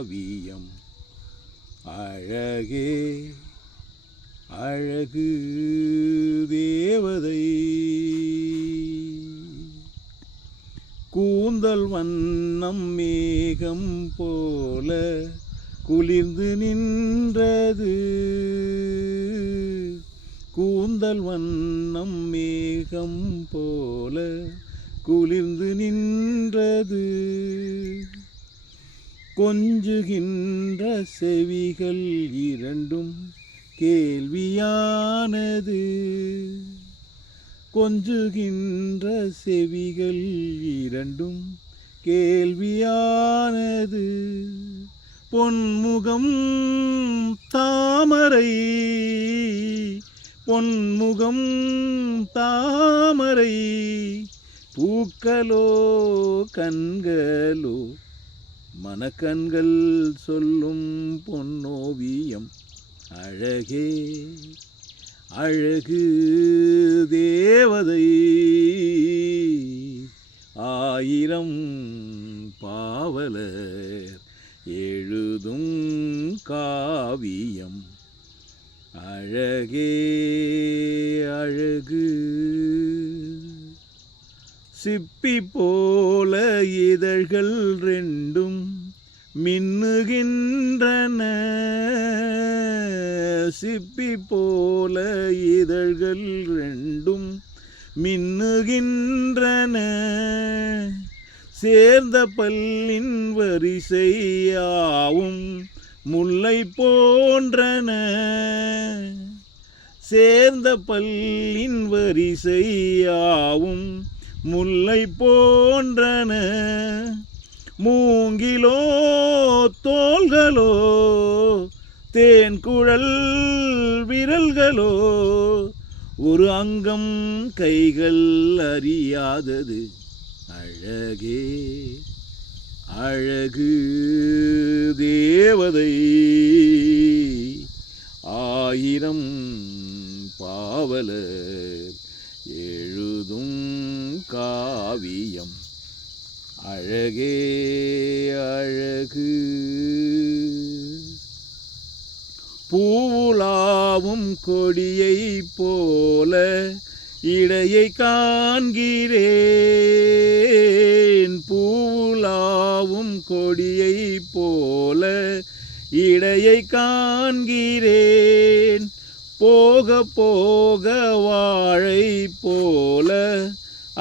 காவியம். அழகே அழகு தேவதை, கூந்தல் வண்ணம் மேகம் போல குளிர்ந்து நின்றது. கூந்தல் வண்ணம் மேகம் போல குளிர்ந்து நின்றது. கொஞ்சுகின்ற செவிகள் இரண்டும் கேள்வியானது. கொஞ்சுகின்ற செவிகள் இரண்டும் கேள்வியானது. பொன்முகம் தாமரை, பொன்முகம் தாமரை, பூக்களோ கண்களோ மனக்கண்கள் சொல்லும் பொன்னோவியம். அழகே அழகு தேவதை, ஆயிரம் பாவலர் எழுதும் காவியம். அழகே அழகு. சிப்பி போல இதழ்கள் ரெண்டும் மின்னுகின்றன. சிப்பி போல இதழ்கள் ரெண்டும் மின்னுகின்றன. சேர்ந்த பல்லின் வரிசையாவும் முல்லை போன்றன. சேர்ந்த பல்லின் வரிசையாவும் முல்லை போன்றன. மூங்கிலோ தோள்களோ தேன்குழல் விரல்களோ ஒரு அங்கம் கைகள் அறியாதது. அழகே அழகு தேவதை, ஆயிரம் பாவலர் எழுதும் காவியம். அழகே அழகு. பூவுலாவும் கொடியை போல இடையை காண்கிறேன். பூவுலாவும் கொடியை போல இடையை காண்கிறேன். போக போக வாழை போல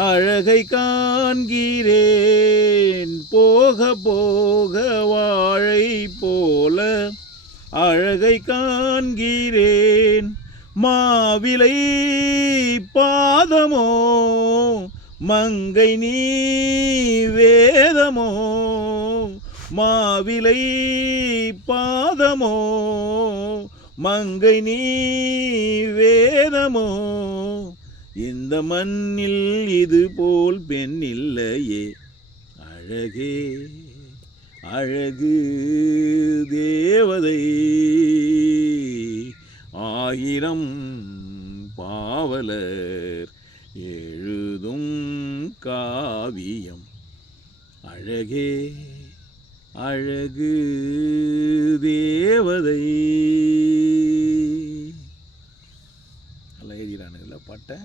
அழகை காண்கிறேன். போக போக வாழை போல அழகை காண்கிறேன். மாவிலை பாதமோ மங்கை நீ வேதமோ. மாவிலை பாதமோ மங்கை நீ வேதமோ. இந்த மண்ணில் இது போல் பெண் இல்லையே. அழகே அழகு தேவதை, ஆயிரம் பாவலர் எழுதும் காவியம். அழகே அழகு தேவதை. நல்லா எழுதிறானுங்களா பாட்டை.